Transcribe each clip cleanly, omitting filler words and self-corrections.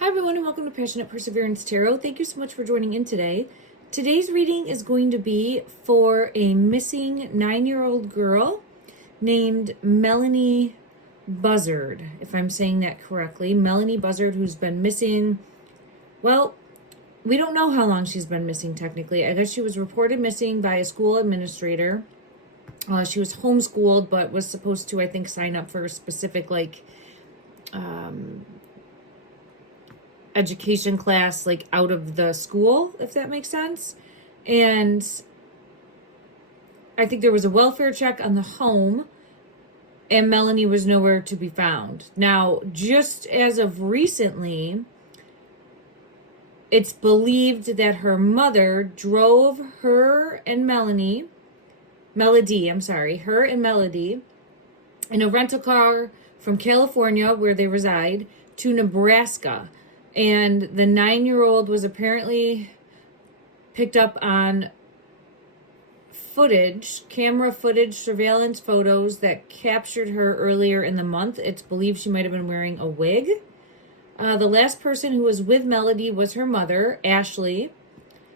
Hi everyone and welcome to Passionate Perseverance Tarot. Thank you so much for joining in today. Today's reading is going to be for a missing 9-year-old girl named Melodee Buzzard, if I'm saying that correctly. Melodee Buzzard, who's been missing, well, we don't know how long she's been missing technically. I guess she was reported missing by a school administrator. She was homeschooled, but was supposed to, I think, sign up for a specific, education class, out of the school, if that makes sense. And I think there was a welfare check on the home, and Melodee was nowhere to be found. Now, just as of recently, it's believed that her mother drove her and Melodee in a rental car from California, where they reside, to Nebraska. And the 9-year-old was apparently picked up on camera footage, surveillance photos that captured her earlier in the month. It's believed she might have been wearing a wig. The last person who was with Melodee was her mother, Ashley,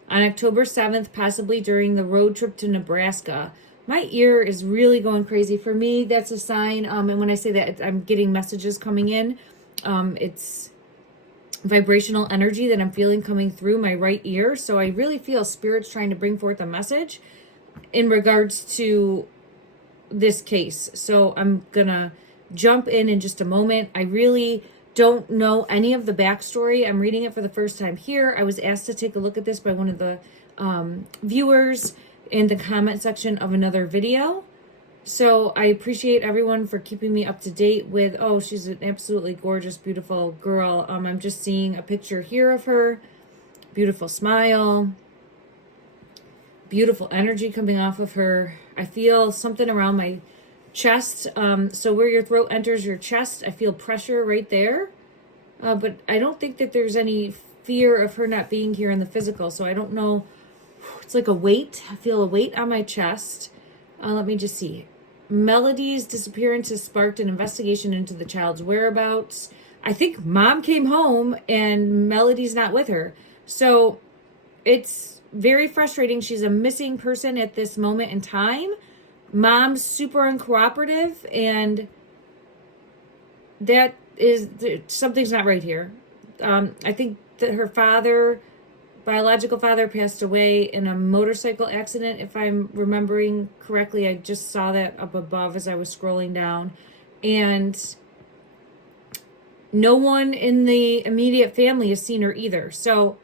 on October 7th, possibly during the road trip to Nebraska. My ear is really going crazy. For me, that's a sign. And when I say that, I'm getting messages coming in. It's vibrational energy that I'm feeling coming through my right ear. So I really feel Spirit's trying to bring forth a message in regards to this case. So I'm gonna jump in just a moment. I really don't know any of the backstory. I'm reading it for the first time here. I was asked to take a look at this by one of the viewers in the comment section of another video. So I appreciate everyone for keeping me up to date with, oh, she's an absolutely gorgeous, beautiful girl. I'm just seeing a picture here of her. Beautiful smile. Beautiful energy coming off of her. I feel something around my chest. So where your throat enters your chest, I feel pressure right there. But I don't think that there's any fear of her not being here in the physical. So I don't know. It's like a weight. I feel a weight on my chest. Let me just see. Melodee's disappearance has sparked an investigation into the child's whereabouts. I think mom came home and Melodee's not with her. So it's very frustrating. She's a missing person at this moment in time. Mom's super uncooperative, and that is, something's not right here. I think that her biological father passed away in a motorcycle accident, if I'm remembering correctly. I just saw that up above as I was scrolling down. And no one in the immediate family has seen her either. So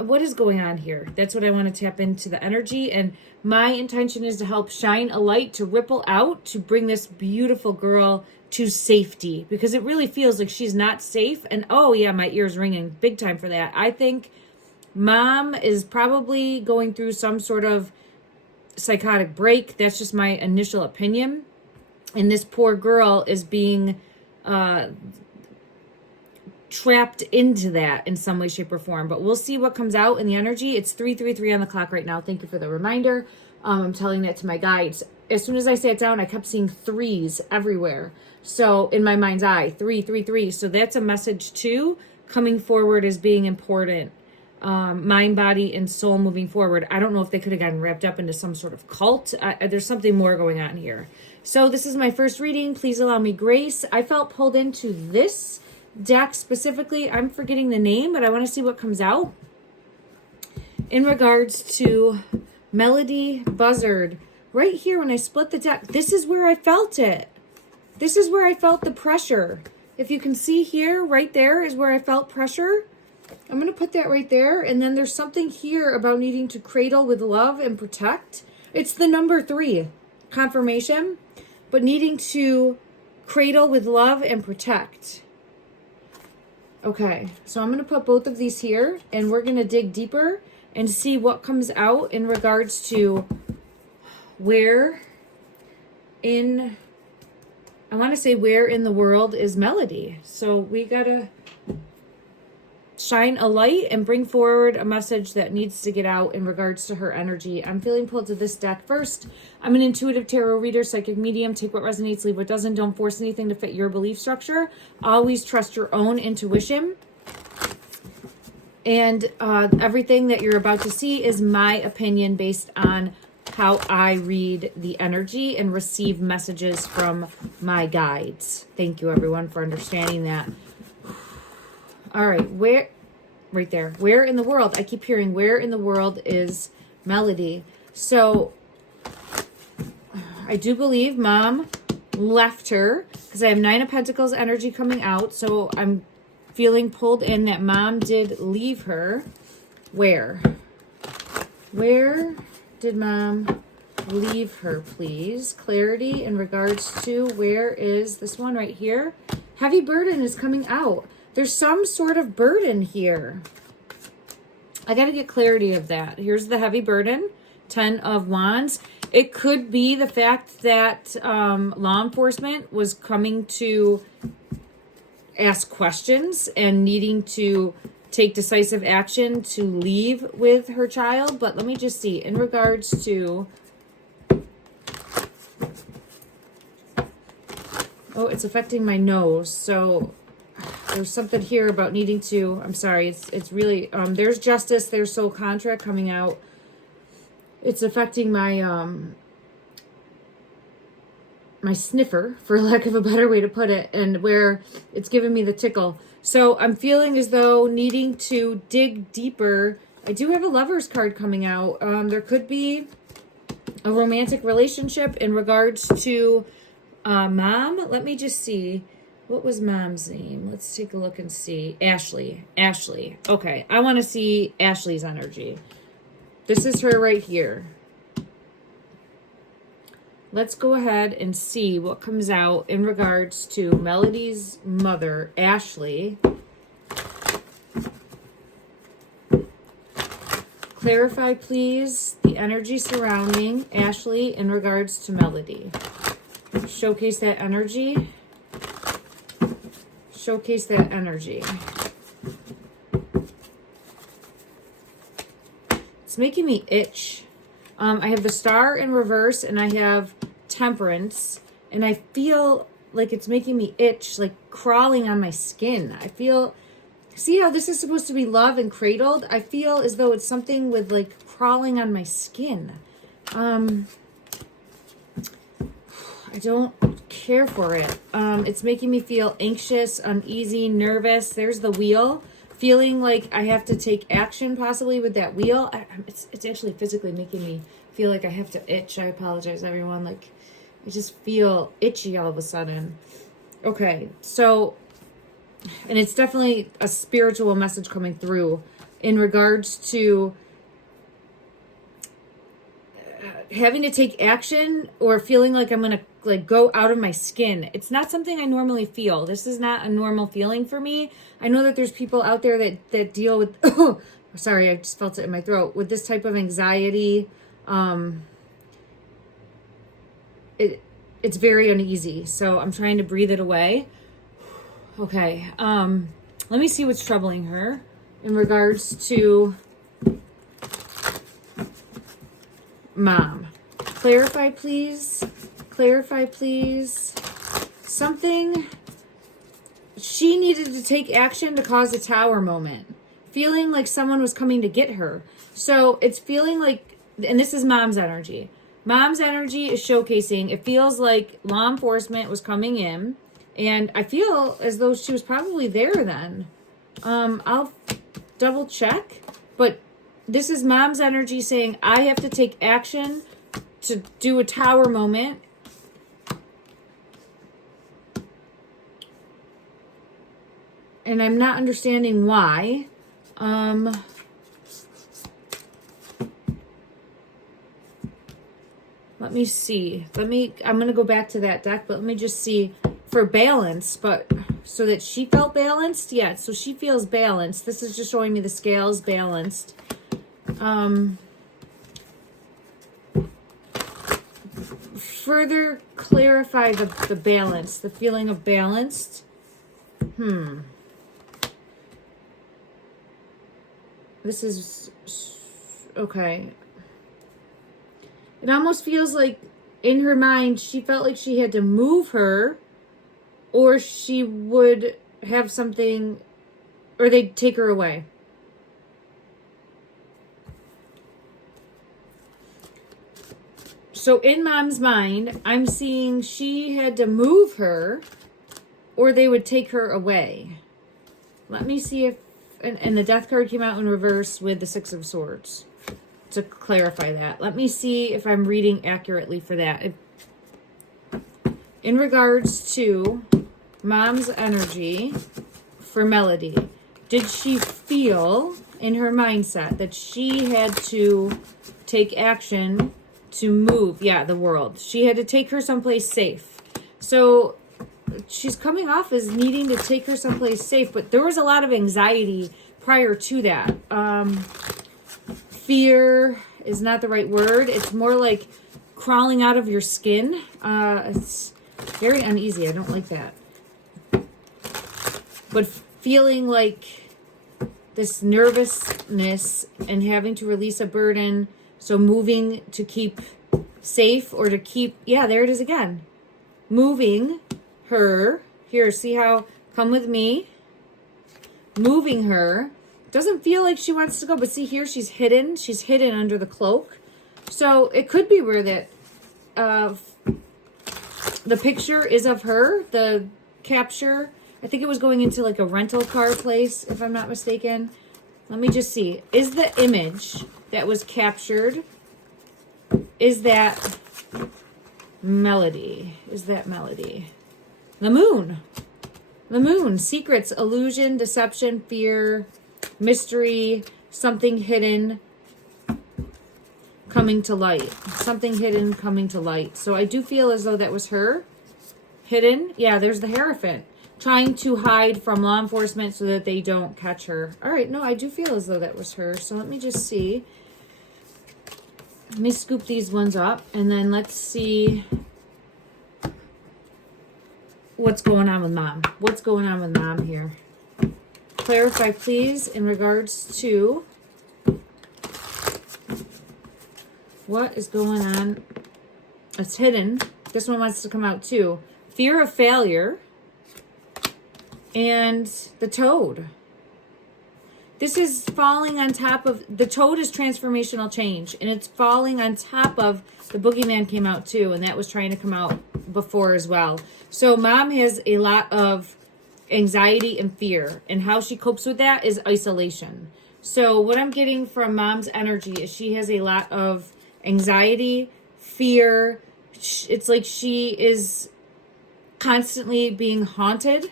what is going on here? That's what I want to tap into, the energy. And my intention is to help shine a light, to ripple out, to bring this beautiful girl to safety. Because it really feels like she's not safe. And oh yeah, my ear's ringing big time for that. I think mom is probably going through some sort of psychotic break. That's just my initial opinion. And this poor girl is being trapped into that in some way, shape, or form. But we'll see what comes out in the energy. It's 3:33 on the clock right now. Thank you for the reminder. I'm telling that to my guides. As soon as I sat down, I kept seeing threes everywhere. So in my mind's eye, 333. So that's a message too, coming forward as being important. Mind, body, and soul moving forward. I don't know if they could have gotten wrapped up into some sort of cult. There's something more going on here. So this is my first reading. Please allow me grace. I felt pulled into this deck specifically. I'm forgetting the name, but I want to see what comes out. In regards to Melodee Buzzard, right here when I split the deck, this is where I felt it. This is where I felt the pressure. If you can see here, right there is where I felt pressure. I'm going to put that right there. And then there's something here about needing to cradle with love and protect. It's the number 3, confirmation, but needing to cradle with love and protect. Okay, so I'm going to put both of these here, and we're going to dig deeper and see what comes out in regards to where in the world is Melodee. So we got to shine a light and bring forward a message that needs to get out in regards to her energy. I'm feeling pulled to this deck first. I'm an intuitive tarot reader, psychic medium. Take what resonates, leave what doesn't. Don't force anything to fit your belief structure. Always trust your own intuition. And everything that you're about to see is my opinion based on how I read the energy and receive messages from my guides. Thank you, everyone, for understanding that. All right, right there. Where in the world? I keep hearing, where in the world is Melodee? So I do believe Mom left her because I have 9 of Pentacles energy coming out. So I'm feeling pulled in that Mom did leave her. Where? Where did Mom leave her, please? Clarity in regards to where is this one right here? Heavy burden is coming out. There's some sort of burden here. I got to get clarity of that. Here's the heavy burden, 10 of Wands. It could be the fact that law enforcement was coming to ask questions and needing to take decisive action to leave with her child. But let me just see, in regards to... Oh, it's affecting my nose. So there's something here about needing to... I'm sorry, it's really... there's justice, there's soul contract coming out. It's affecting my... my sniffer, for lack of a better way to put it, and where it's giving me the tickle. So I'm feeling as though needing to dig deeper. I do have a Lover's card coming out. There could be a romantic relationship in regards to Mom. Let me just see. What was Mom's name? Let's take a look and see. Ashley. Ashley. Okay, I want to see Ashley's energy. This is her right here. Let's go ahead and see what comes out in regards to Melodee's mother, Ashley. Clarify, please, the energy surrounding Ashley in regards to Melodee. Showcase that energy. Showcase that energy. It's making me itch. I have the Star in reverse and I have Temperance, and I feel like it's making me itch, like crawling on my skin. I feel, see how this is supposed to be love and cradled? I feel as though it's something with like crawling on my skin. I don't care for it. It's making me feel anxious, uneasy, nervous. There's the wheel. Feeling like I have to take action possibly with that wheel. It's actually physically making me feel like I have to itch. I apologize, everyone. Like, I just feel itchy all of a sudden. Okay, so, and it's definitely a spiritual message coming through in regards to having to take action or feeling like I'm going to like go out of my skin. It's not something I normally feel. This is not a normal feeling for me. I know that there's people out there that deal with, oh, sorry, I just felt it in my throat, with this type of anxiety. It's very uneasy. So I'm trying to breathe it away. Okay. Let me see what's troubling her in regards to Mom. Clarify, please. Clarify, please. Something. She needed to take action to cause a tower moment. Feeling like someone was coming to get her. So it's feeling like, and this is Mom's energy. Mom's energy is showcasing. It feels like law enforcement was coming in. And I feel as though she was probably there then. I'll double check. But this is Mom's energy saying, I have to take action to do a tower moment. And I'm not understanding why. Let me see. I'm going to go back to that deck, but let me just see for balance, but so that she felt balanced. Yeah, so she feels balanced. This is just showing me the scales balanced. Further clarify the balance, the feeling of balanced. This is, okay. It almost feels like in her mind, she felt like she had to move her or she would have something, or they'd take her away. So in mom's mind, I'm seeing she had to move her or they would take her away. Let me see if, and the death card came out in reverse with the Six of Swords to clarify that. Let me see if I'm reading accurately for that. In regards to mom's energy for Melodee, did she feel in her mindset that she had to take action to move? Yeah, the world. She had to take her someplace safe. So she's coming off as needing to take her someplace safe, but there was a lot of anxiety prior to that. Fear is not the right word. It's more like crawling out of your skin. It's very uneasy. I don't like that. But feeling like this nervousness and having to release a burden. So moving to keep safe or to keep, yeah, there it is again. Moving her. Here, see how, come with me. Moving her. Doesn't feel like she wants to go, but see here, she's hidden. She's hidden under the cloak. So it could be where that the picture is of her, the capture. I think it was going into like a rental car place, if I'm not mistaken. Let me just see. Is the image that was captured, is that Melodee? Is that Melodee? The moon. The moon. Secrets, illusion, deception, fear, mystery, something hidden coming to light. Something hidden coming to light. So I do feel as though that was her. Hidden. Yeah, there's the Hierophant. Trying to hide from law enforcement so that they don't catch her. All right, no, I do feel as though that was her. So let me just see. Let me scoop these ones up. And then let's see what's going on with mom. What's going on with mom here? Clarify, please, in regards to what is going on. It's hidden. This one wants to come out too. Fear of failure. And the Toad. This is falling on top of, the Toad is transformational change. And it's falling on top of, the Boogeyman came out too. And that was trying to come out before as well. So mom has a lot of anxiety and fear. And how she copes with that is isolation. So what I'm getting from mom's energy is she has a lot of anxiety, fear. It's like she is constantly being haunted.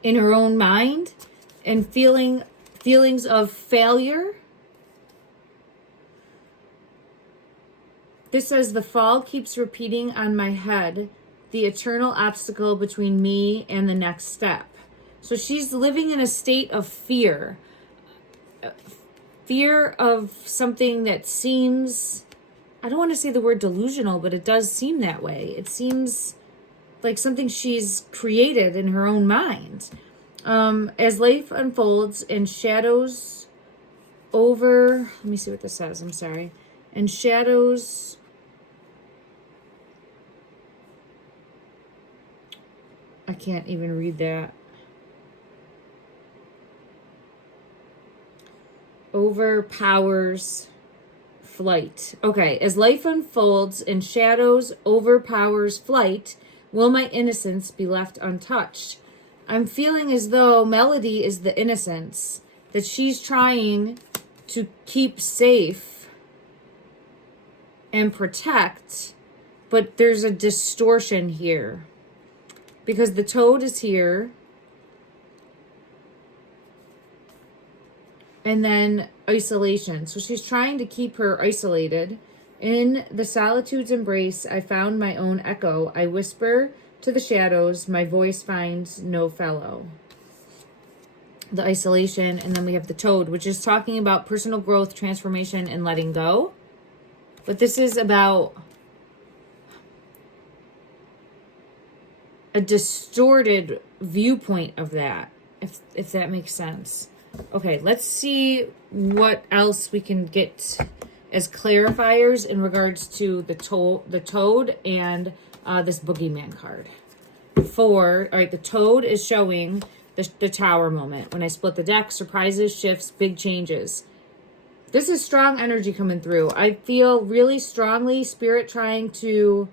In her own mind and feelings of failure. This says the fall keeps repeating on my head, the eternal obstacle between me and the next step. So she's living in a state of fear. Fear of something that seems, I don't want to say the word delusional, but it does seem that way. It seems like something she's created in her own mind. As life unfolds and shadows over, let me see what this says, I'm sorry. And shadows, I can't even read that. Overpowers flight. Okay, as life unfolds and shadows overpowers flight, will my innocence be left untouched? I'm feeling as though Melodee is the innocence that she's trying to keep safe and protect, but there's a distortion here because the Toad is here and then isolation. So she's trying to keep her isolated. In the solitude's embrace, I found my own echo. I whisper to the shadows, my voice finds no fellow. The isolation, and then we have the Toad, which is talking about personal growth, transformation, and letting go. But this is about a distorted viewpoint of that, if that makes sense. Okay, let's see what else we can get as clarifiers in regards to the Toad and this Boogeyman card. All right, the Toad is showing the Tower moment. When I split the deck, surprises, shifts, big changes. This is strong energy coming through. I feel really strongly Spirit trying to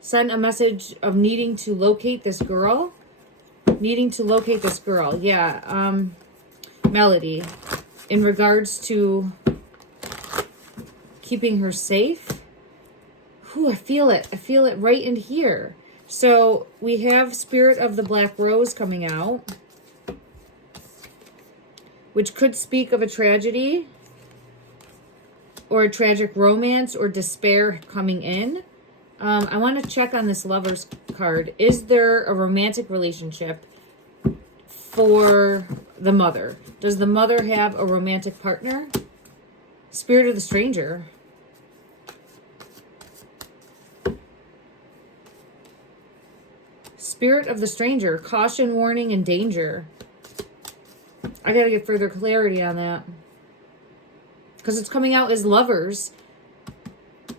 send a message of needing to locate this girl. Needing to locate this girl. Yeah. Melodee. In regards to keeping her safe. Whew, I feel it. I feel it right in here. So we have Spirit of the Black Rose coming out, which could speak of a tragedy or a tragic romance or despair coming in. I want to check on this Lover's card. Is there a romantic relationship for the mother? Does the mother have a romantic partner? Spirit of the Stranger. Spirit of the Stranger. Caution, warning, and danger. I gotta get further clarity on that. Because it's coming out as lovers.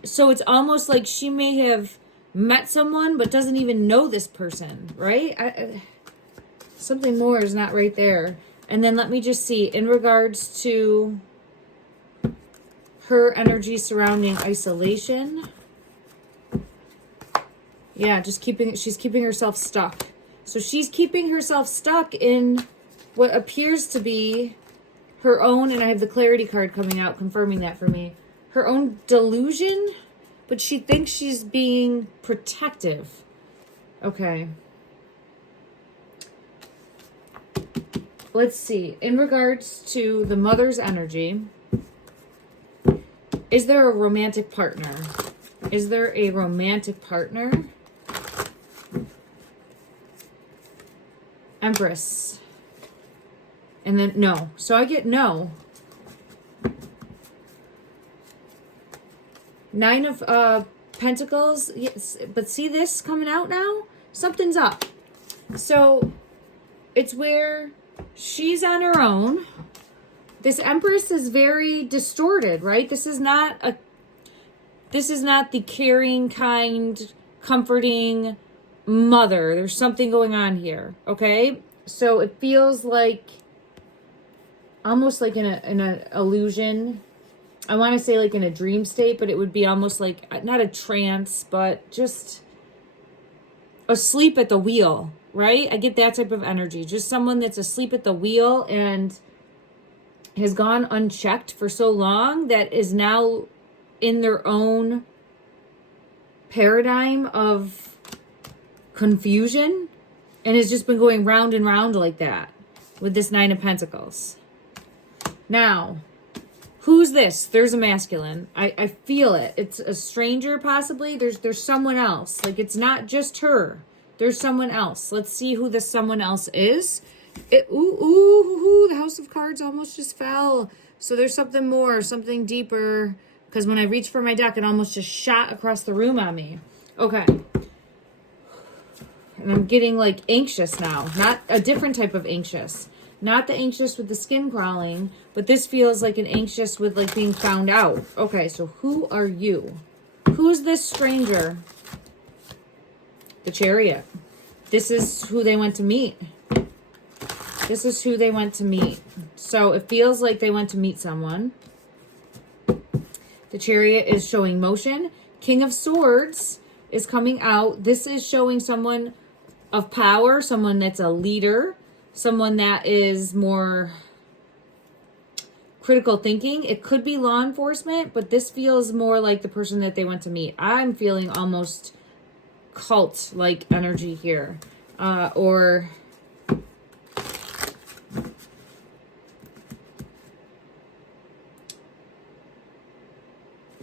So it's almost like she may have met someone but doesn't even know this person, right? Something more is not right there. And then let me just see, in regards to her energy surrounding isolation. Yeah, she's keeping herself stuck. So she's keeping herself stuck in what appears to be her own, and I have the clarity card coming out confirming that for me, her own delusion, but she thinks she's being protective. Okay. Let's see. In regards to the mother's energy, is there a romantic partner? Is there a romantic partner? Empress. And then no. So I get no. 9 of Pentacles. Yes, but see this coming out now? Something's up. So it's where she's on her own. This Empress is very distorted, right? This is not the caring, kind, comforting mother. There's something going on here, okay? So it feels like almost like in an illusion. I want to say like in a dream state, but it would be almost like not a trance, but just asleep at the wheel, right? I get that type of energy. Just someone that's asleep at the wheel and has gone unchecked for so long that is now in their own paradigm of confusion and has just been going round and round like that with this 9 of Pentacles. Now, who's this? There's a masculine. I feel it. It's a stranger, possibly. There's someone else. Like, it's not just her. There's someone else. Let's see who this someone else is. The House of Cards almost just fell. So there's something more, something deeper. Because when I reached for my deck, it almost just shot across the room on me. Okay. And I'm getting, like, anxious now. Not a different type of anxious. Not the anxious with the skin crawling, but this feels like an anxious with, like, being found out. Okay, so who are you? Who's this stranger? The Chariot. This is who they went to meet. This is who they went to meet. So it feels like they went to meet someone. The Chariot is showing motion. King of Swords is coming out. This is showing someone of power, someone that's a leader, someone that is more critical thinking. It could be law enforcement, but this feels more like the person that they went to meet. I'm feeling almost cult-like energy here. Or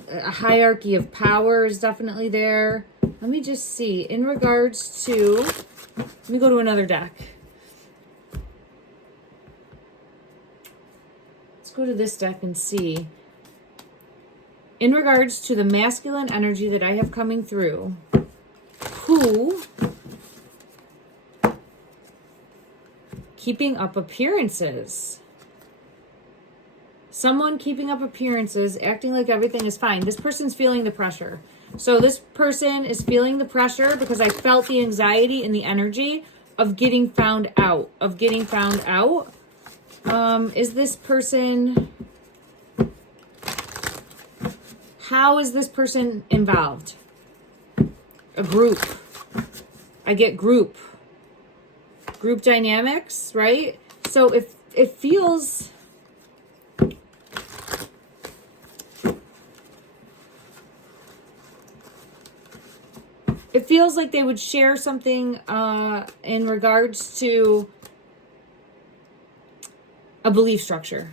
a hierarchy of power is definitely there. Let me just see. In regards to... Let me go to another deck. Let's go to this deck and see. In regards to the masculine energy that I have coming through, who... keeping up appearances. Someone keeping up appearances, acting like everything is fine. This person's feeling the pressure. So this person is feeling the pressure because I felt the anxiety and the energy of getting found out. Is this person How is this person involved? A group. I get group. Group dynamics, right? So if it feels... It feels like they would share something in regards to a belief structure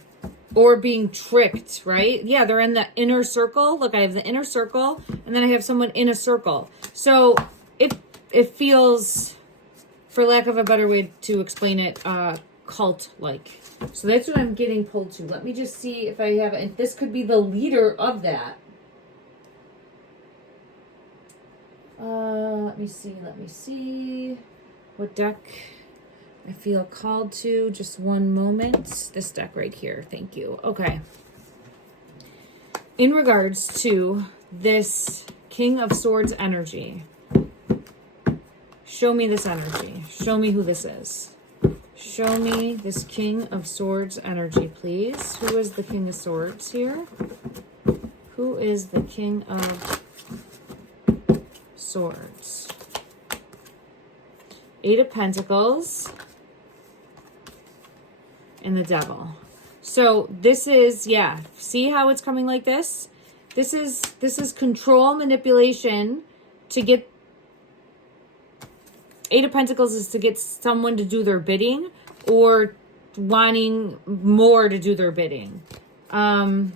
or being tricked, right? Yeah, they're in the inner circle. Look, I have the inner circle and then I have someone in a circle. So it feels, for lack of a better way to explain it, cult-like. So that's what I'm getting pulled to. Let me just see if I have it. And this could be the leader of that. Let me see. What deck I feel called to. Just one moment. This deck right here. Thank you. Okay. In regards to this King of Swords energy, show me this energy. Show me who this is. Show me this King of Swords energy, please. Who is the King of Swords here? Who is the King of Swords? Eight of Pentacles and the Devil. So this is, yeah, see how it's coming like this? This is control, manipulation to get... Eight of Pentacles is to get someone to do their bidding or wanting more to do their bidding. And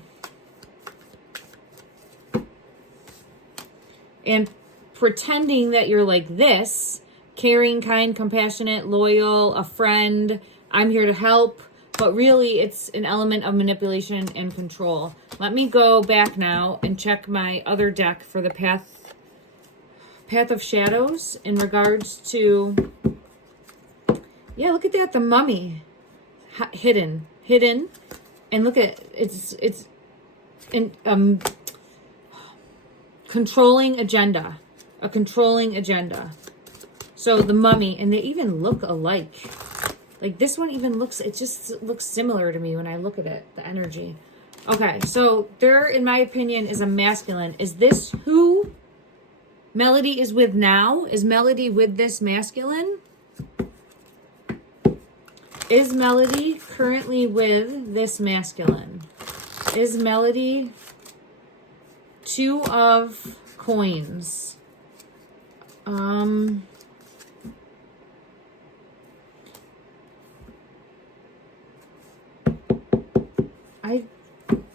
pretending that you're like this, caring, kind, compassionate, loyal, a friend, I'm here to help, but really it's an element of manipulation and control. Let me go back now and check my other deck for the Path of Shadows in regards to, yeah, look at that, the Mummy, hidden, and look at, it's in controlling agenda, a controlling agenda. So the Mummy, and they even look alike. Like this one even looks, it just looks similar to me when I look at it, the energy. Okay, so there, in my opinion, is a masculine. Is this who Melodee is with now? Is Melodee with this masculine? Is Melodee currently with this masculine? Is Melodee Two of Coins?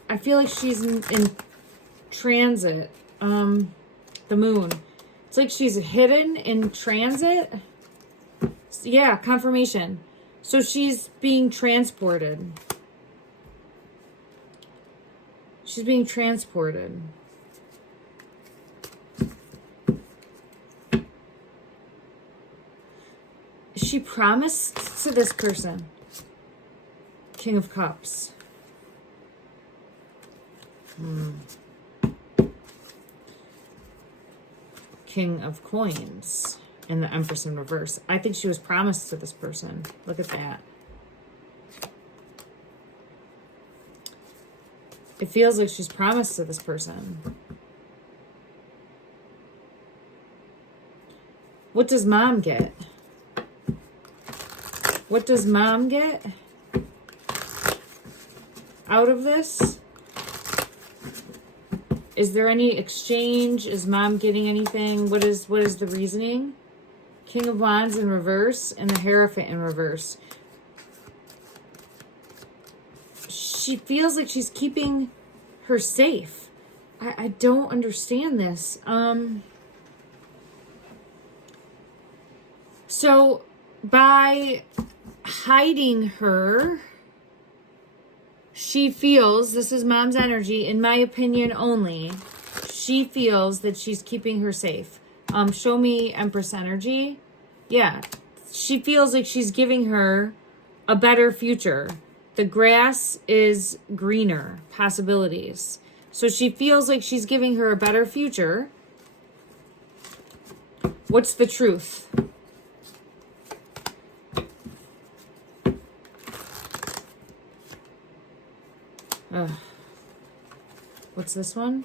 I feel like she's in transit. The Moon. It's like she's hidden in transit. Yeah, confirmation. So she's being transported. She's being transported. Is she promised to this person? King of Cups. King of Coins and the Empress in reverse. I think she was promised to this person. Look at that. It feels like she's promised to this person. What does Mom get? What does Mom get out of this? Is there any exchange? Is Mom getting anything? What is the reasoning? King of Wands in reverse and the Hierophant in reverse. She feels like she's keeping her safe. I don't understand this. So by hiding her, she feels, this is Mom's energy, in my opinion only, she feels that she's keeping her safe. Show me Empress energy. Yeah, she feels like she's giving her a better future. The grass is greener, possibilities. So she feels like she's giving her a better future. What's the truth? What's this one?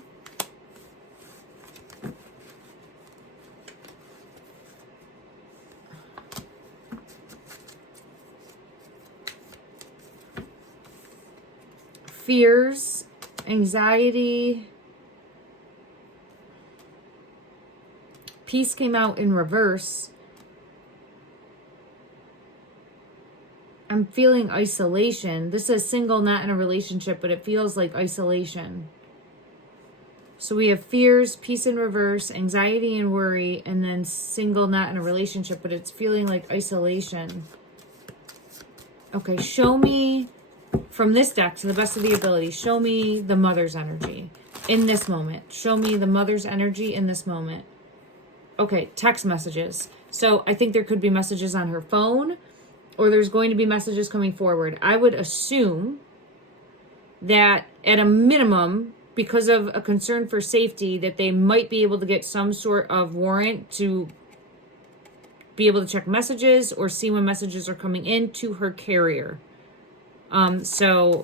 fears, anxiety. Peace came out in reverse. I'm feeling isolation. This is single, not in a relationship, but it feels like isolation. So we have fears, peace in reverse, anxiety and worry, and then single, not in a relationship, but it's feeling like isolation. Okay, show me, from this deck to the best of the ability, show me the mother's energy in this moment. Show me the mother's energy in this moment. Okay, text messages. So I think there could be messages on her phone, or there's going to be messages coming forward. I would assume that at a minimum, because of a concern for safety, that they might be able to get some sort of warrant to be able to check messages or see when messages are coming in to her carrier. So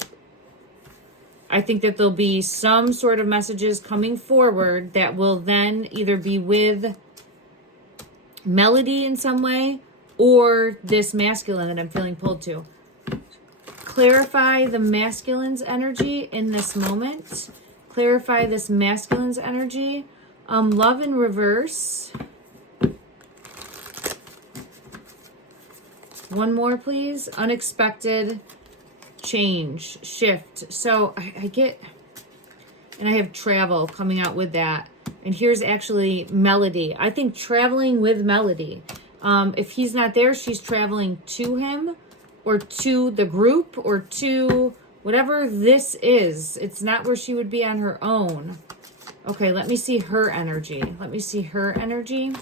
I think that there'll be some sort of messages coming forward that will then either be with Melodee in some way, or this masculine that I'm feeling pulled to. Clarify the masculine's energy in this moment. Clarify this masculine's energy. Love in reverse. One more, please. Unexpected change, shift. So I get, and I have travel coming out with that. And here's actually Melodee. I think traveling with Melodee. If he's not there, she's traveling to him or to the group or to whatever this is. It's not where she would be on her own. Okay, let me see her energy. Let me see her energy.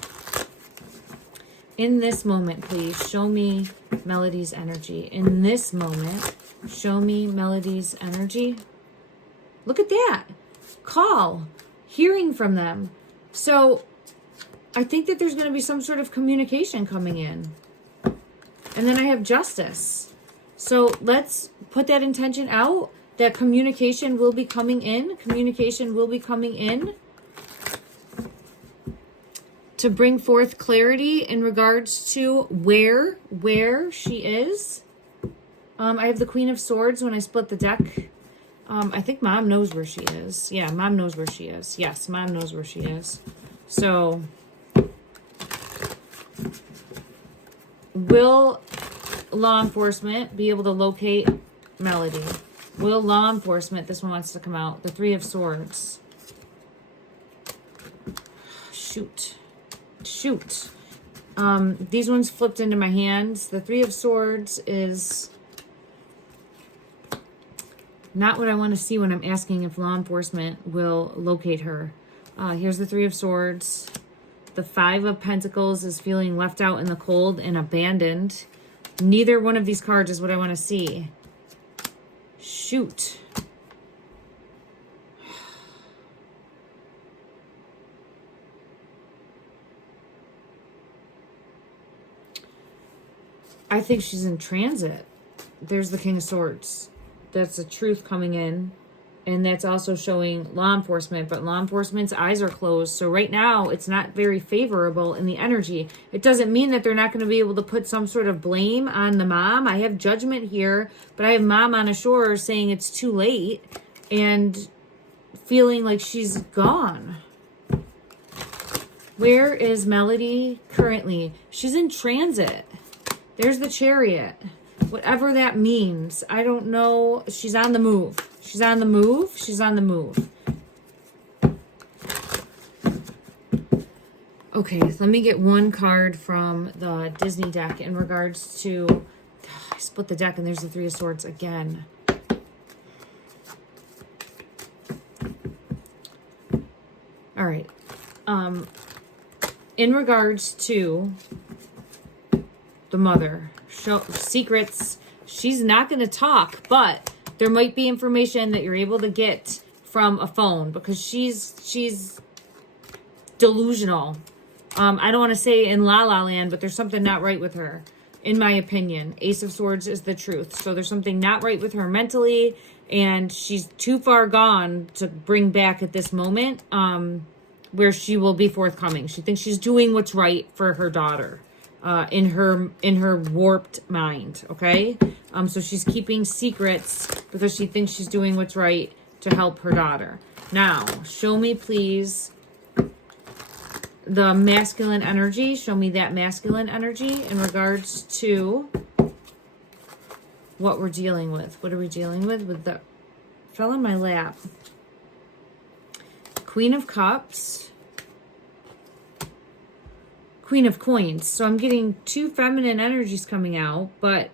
In this moment, please, show me Melodee's energy. In this moment, show me Melodee's energy. Look at that. Call. Hearing from them. So I think that there's going to be some sort of communication coming in. And then I have justice. So let's put that intention out. That communication will be coming in. Communication will be coming in to bring forth clarity in regards to where she is. I have the Queen of Swords when I split the deck. I think Mom knows where she is. Yeah, Mom knows where she is. Yes, Mom knows where she is. So, will law enforcement be able to locate Melodee? Will law enforcement, this one wants to come out, the Three of Swords. Shoot. These ones flipped into my hands. The Three of Swords is not what I want to see when I'm asking if law enforcement will locate her. Here's the Three of Swords. The Five of Pentacles is feeling left out in the cold and abandoned. Neither one of these cards is what I want to see. Shoot. I think she's in transit. There's the King of Swords. That's the truth coming in. And that's also showing law enforcement. But law enforcement's eyes are closed. So right now, it's not very favorable in the energy. It doesn't mean that they're not going to be able to put some sort of blame on the mom. I have judgment here. But I have Mom on a shore saying it's too late. And feeling like she's gone. Where is Melodee currently? She's in transit. There's the Chariot. Whatever that means. I don't know. She's on the move. She's on the move. She's on the move. Okay, let me get one card from the Disney deck in regards to... I split the deck and there's the Three of Swords again. All right. In regards to the mother, secrets, she's not going to talk, but there might be information that you're able to get from a phone because she's delusional. I don't want to say in La La Land, but there's something not right with her, in my opinion. Ace of Swords is the truth. So there's something not right with her mentally, and she's too far gone to bring back at this moment where she will be forthcoming. She thinks she's doing what's right for her daughter. in her warped mind, okay? So she's keeping secrets because she thinks she's doing what's right to help her daughter. Now, show me, please, the masculine energy. Show me that masculine energy in regards to what we're dealing with. What are we dealing with the... Fell in my lap. Queen of Cups. Queen of Coins. So I'm getting two feminine energies coming out, but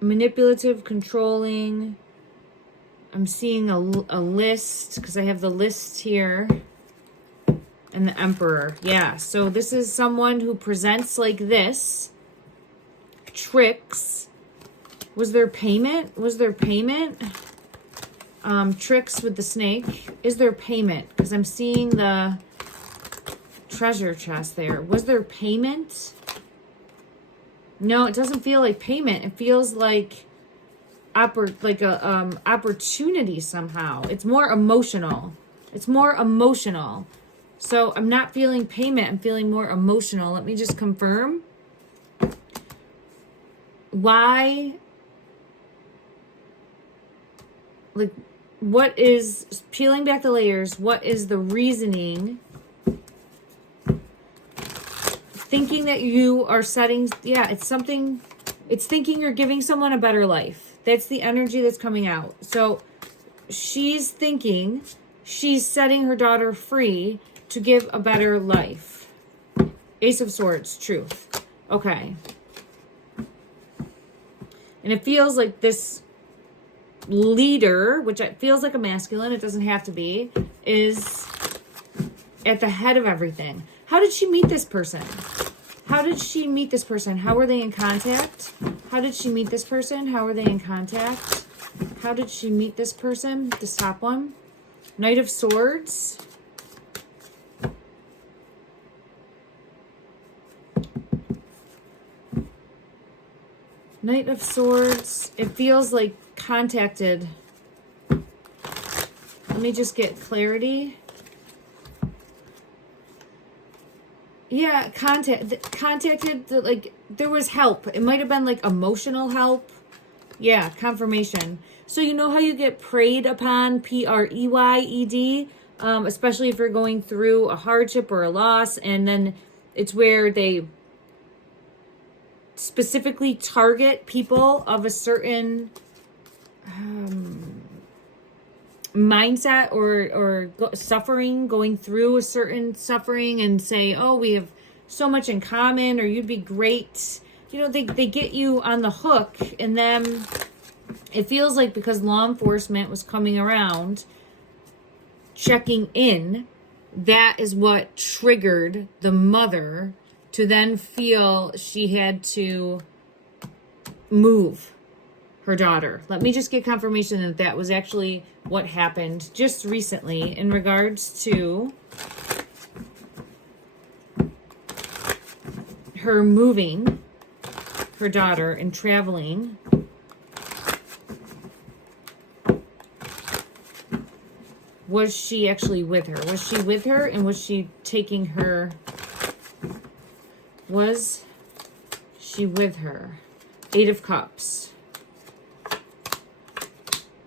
manipulative, controlling. I'm seeing a list because I have the list here. And the Emperor. Yeah, so this is someone who presents like this. Tricks. Was there payment? Was there payment? Tricks with the snake. Is there payment? Because I'm seeing the treasure chest there. Was there payment? No, it doesn't feel like payment. It feels like opportunity somehow. It's more emotional. It's more emotional. So I'm not feeling payment. I'm feeling more emotional. Let me just confirm. Why? Like, what is, peeling back the layers, what is the reasoning? Thinking that you are setting, yeah, it's something, it's thinking you're giving someone a better life. That's the energy that's coming out. So she's thinking she's setting her daughter free to give a better life. Ace of Swords, truth. Okay. And it feels like this leader, which it feels like a masculine, it doesn't have to be, is at the head of everything. How did she meet this person? How did she meet this person? How were they in contact? How did she meet this person? How were they in contact? How did she meet this person? This top one. Knight of Swords. Knight of Swords. It feels like contacted. Let me just get clarity. Yeah, contacted, like, there was help. It might have been, like, emotional help. Yeah, confirmation. So you know how you get preyed upon, P-R-E-Y-E-D? Especially if you're going through a hardship or a loss, and then it's where they specifically target people of a certain mindset or suffering, going through a certain suffering, and say, oh, we have so much in common, or you'd be great. You know, they get you on the hook, and then it feels like because law enforcement was coming around checking in, that is what triggered the mother to then feel she had to move her daughter. Let me just get confirmation that that was actually what happened just recently in regards to her moving her daughter and traveling. Was she actually with her? Was she with her, and was she taking her? Was she with her? Eight of Cups.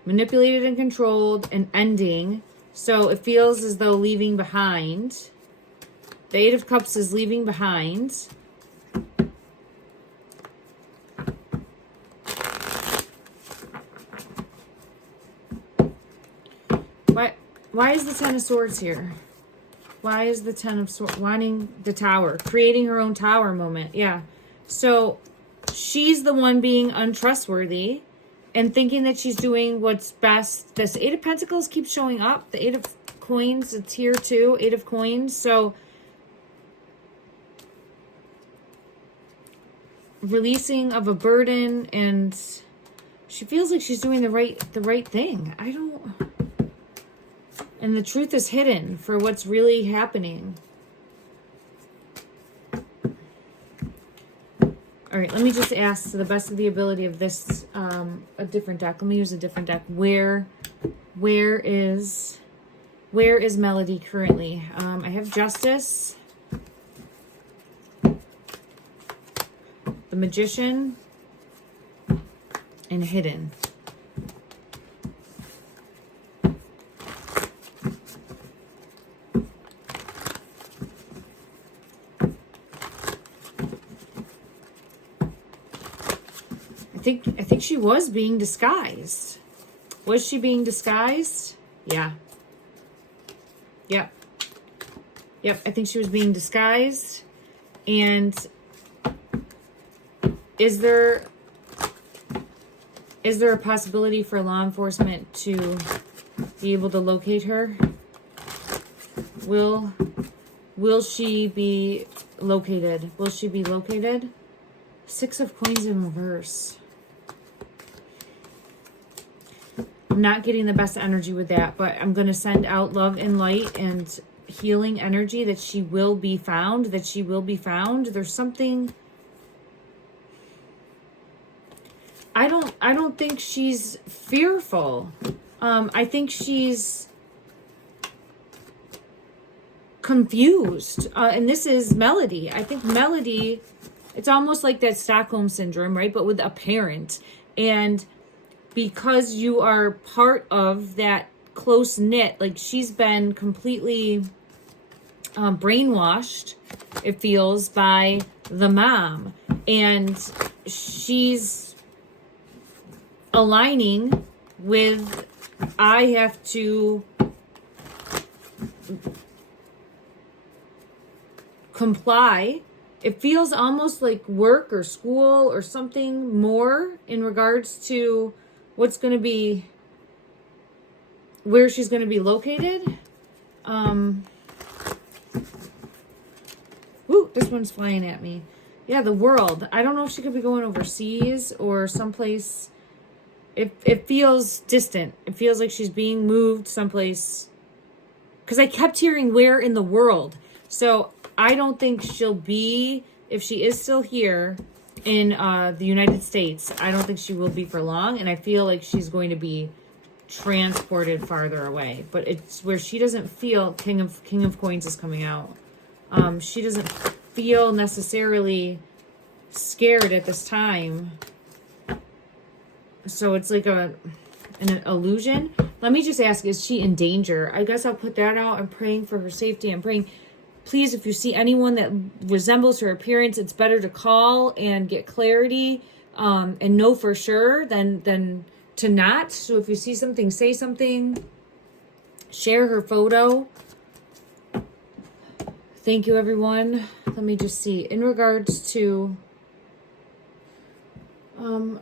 Manipulated and controlled and ending. So it feels as though leaving behind. The Eight of Cups is leaving behind. Why is the Ten of Swords here? Why is the Ten of Swords wanting the Tower? Creating her own tower moment. Yeah. So she's the one being untrustworthy and thinking that she's doing what's best. This Eight of Pentacles keeps showing up. The Eight of Coins, it's here too. Eight of Coins. So releasing of a burden, and she feels like she's doing the right thing. I don't... And the truth is hidden for what's really happening. All right, let me just ask, to the best of the ability of this, a different deck. Let me use a different deck. Where is Where is Melodee currently? I have Justice, the Magician, and Hidden. I think she was being disguised. Was she being disguised? Yeah. Yep. Yep, I think she was being disguised. And is there a possibility for law enforcement to be able to locate her? Will she be located? Will she be located? 6 of Coins in reverse. I'm not getting the best energy with that, but I'm going to send out love and light and healing energy that she will be found, that she will be found. There's something... I don't think she's fearful. I think she's confused. And this is Melodee. I think Melodee, it's almost like that Stockholm syndrome, right? But with a parent. And because you are part of that close knit, like she's been completely brainwashed, it feels, by the mom. And she's aligning with, I have to comply. It feels almost like work or school or something more in regards to what's going to be, where she's going to be located. Ooh, this one's flying at me. Yeah, the world. I don't know if she could be going overseas or someplace. It feels distant. It feels like she's being moved someplace. Because I kept hearing where in the world. So I don't think she'll be, if she is still here in the United States, I don't think she will be for long. And I feel like she's going to be transported farther away. But it's where she doesn't feel, King of Coins is coming out. She doesn't feel necessarily scared at this time. So it's like an illusion. Let me just ask, is she in danger? I guess I'll put that out. I'm praying for her safety. I'm praying, please, if you see anyone that resembles her appearance, it's better to call and get clarity and know for sure than to not. So if you see something, say something. Share her photo. Thank you, everyone. Let me just see. In regards to...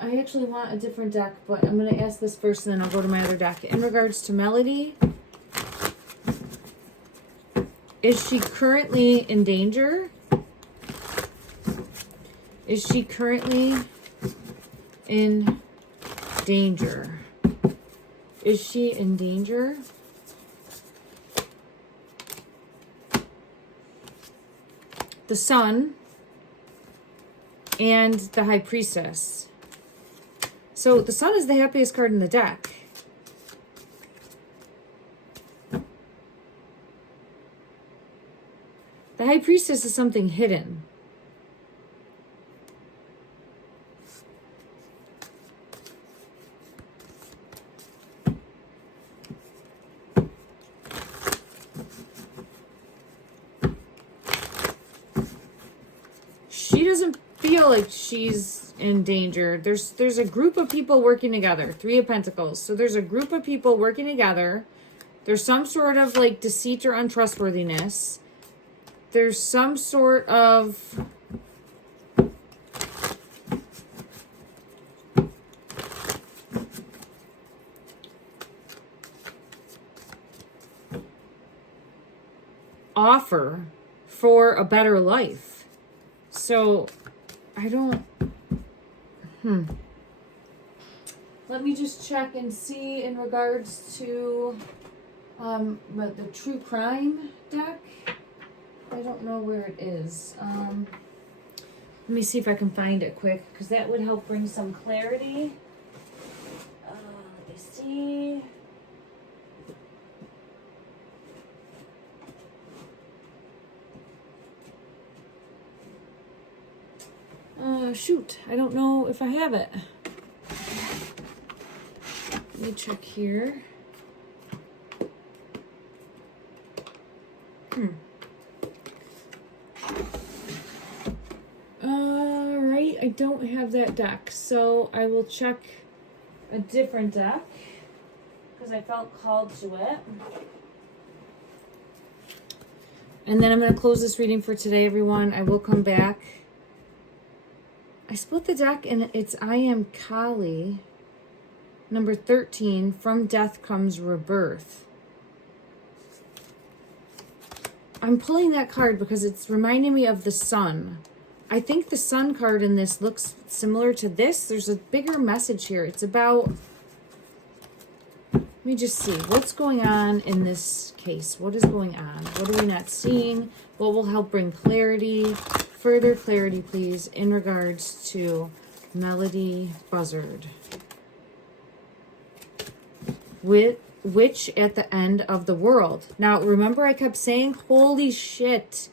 I actually want a different deck, but I'm going to ask this first and then I'll go to my other deck. In regards to Melodee, is she currently in danger? Is she currently in danger? Is she in danger? The Sun and the High Priestess. So the Sun is the happiest card in the deck. The High Priestess is something hidden. She doesn't feel like she's in danger. There's a group of people working together. 3 of Pentacles. So there's a group of people working together. There's some sort of like deceit or untrustworthiness. There's some sort of offer for a better life. So I don't... Let me just check and see in regards to the True Crime deck. I don't know where it is. Let me see if I can find it quick, because that would help bring some clarity. Let me see. Shoot, I don't know if I have it. Let me check here. Alright, I don't have that deck, so I will check a different deck because I felt called to it. And then I'm going to close this reading for today, everyone. I will come back. I split the deck and it's I Am Kali, number 13, From Death Comes Rebirth. I'm pulling that card because it's reminding me of the sun. I think the sun card in this looks similar to this. There's a bigger message here. It's about, let me just see, what's going on in this case? What is going on? What are we not seeing? What will help bring clarity? Further clarity, please, in regards to Melodee Buzzard. Which at the end of the world. Now, remember I kept saying, holy shit,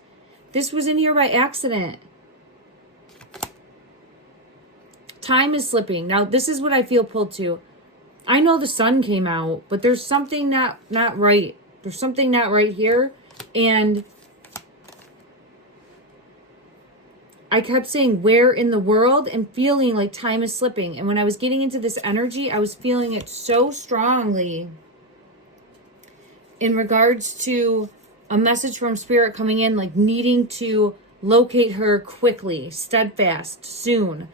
this was in here by accident. Time is slipping. Now, this is what I feel pulled to. I know the sun came out, but there's something not right. There's something not right here. And I kept saying, where in the world? And feeling like time is slipping. And when I was getting into this energy, I was feeling it so strongly in regards to a message from Spirit coming in, like needing to locate her quickly, steadfast, soon.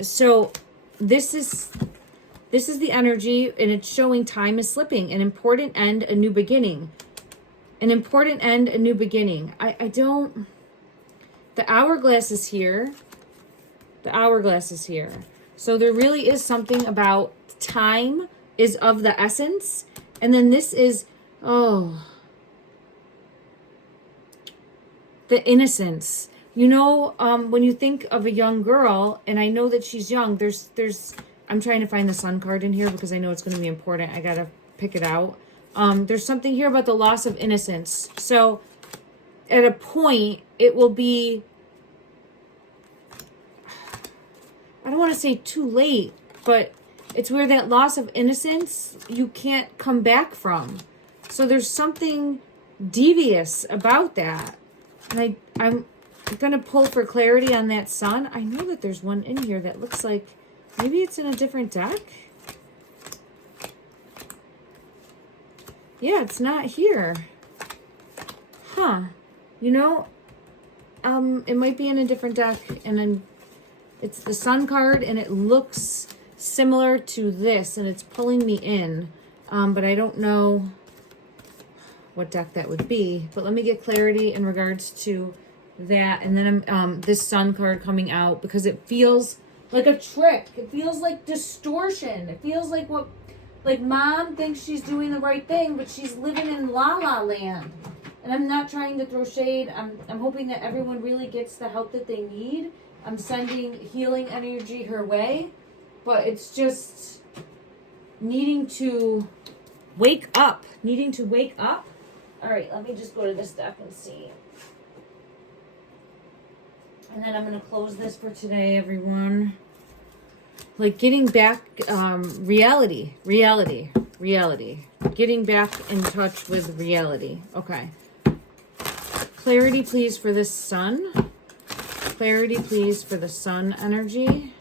So this is the energy, and it's showing time is slipping. An important end, a new beginning. An important end, a new beginning. I don't... The hourglass is here. The hourglass is here. So there really is something about time is of the essence. And then this is, oh, the innocence. You know, when you think of a young girl, and I know that she's young, I'm trying to find the sun card in here because I know it's going to be important. I got to pick it out. There's something here about the loss of innocence. So at a point, it will be, I don't want to say too late, but it's where that loss of innocence you can't come back from. So there's something devious about that. And I'm going to pull for clarity on that sun. I know that there's one in here that looks like maybe it's in a different deck. Yeah, it's not here. Huh. You know, it might be in a different deck, and then it's the sun card, and it looks similar to this, and it's pulling me in, but I don't know what deck that would be. But let me get clarity in regards to that, and then I'm this sun card coming out because it feels like a trick. It feels like distortion. It feels like what, like mom thinks she's doing the right thing, but she's living in la la land. And I'm not trying to throw shade. I'm hoping that everyone really gets the help that they need. I'm sending healing energy her way. But it's just needing to wake up. Needing to wake up. All right, let me just go to this deck and see. And then I'm going to close this for today, everyone. Like getting back, reality. Getting back in touch with reality. Okay. Clarity, please, for this sun. Clarity, please, for the sun energy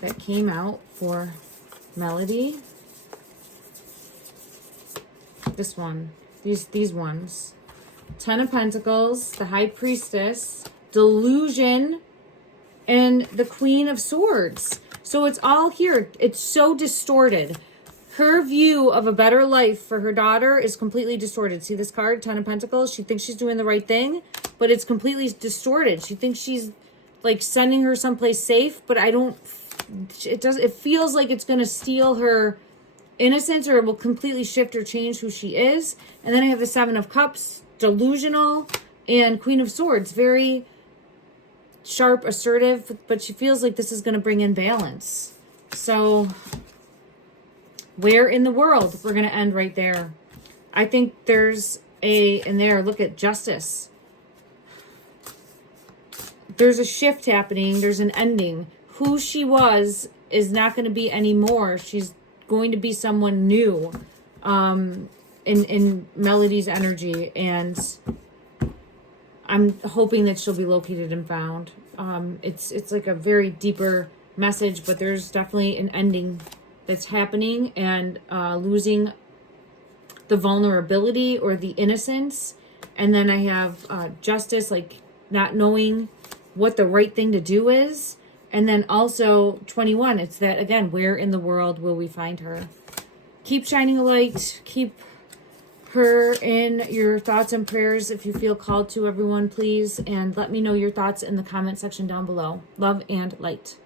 that came out for Melodee. This one. These ones. 10 of Pentacles, the High Priestess, Delusion, and the Queen of Swords. So it's all here. It's so distorted. Her view of a better life for her daughter is completely distorted. See this card, 10 of Pentacles? She thinks she's doing the right thing, but it's completely distorted. She thinks she's like sending her someplace safe, but it feels like it's going to steal her innocence, or it will completely shift or change who she is. And then I have the 7 of Cups, delusional, and Queen of Swords, very sharp, assertive, but she feels like this is going to bring in balance. So where in the world? We're going to end right there. I think there's in there, look at Justice. there's a shift happening. There's an ending. Who she was is not going to be anymore. She's going to be someone new in Melodee's energy. And I'm hoping that she'll be located and found. It's like a very deeper message, but there's definitely an ending that's happening, and losing the vulnerability or the innocence. And then I have justice, like not knowing what the right thing to do is. And then also 21, it's that, again, where in the world will we find her? Keep shining a light. Keep her in your thoughts and prayers if you feel called to, everyone, please. And let me know your thoughts in the comment section down below. Love and light.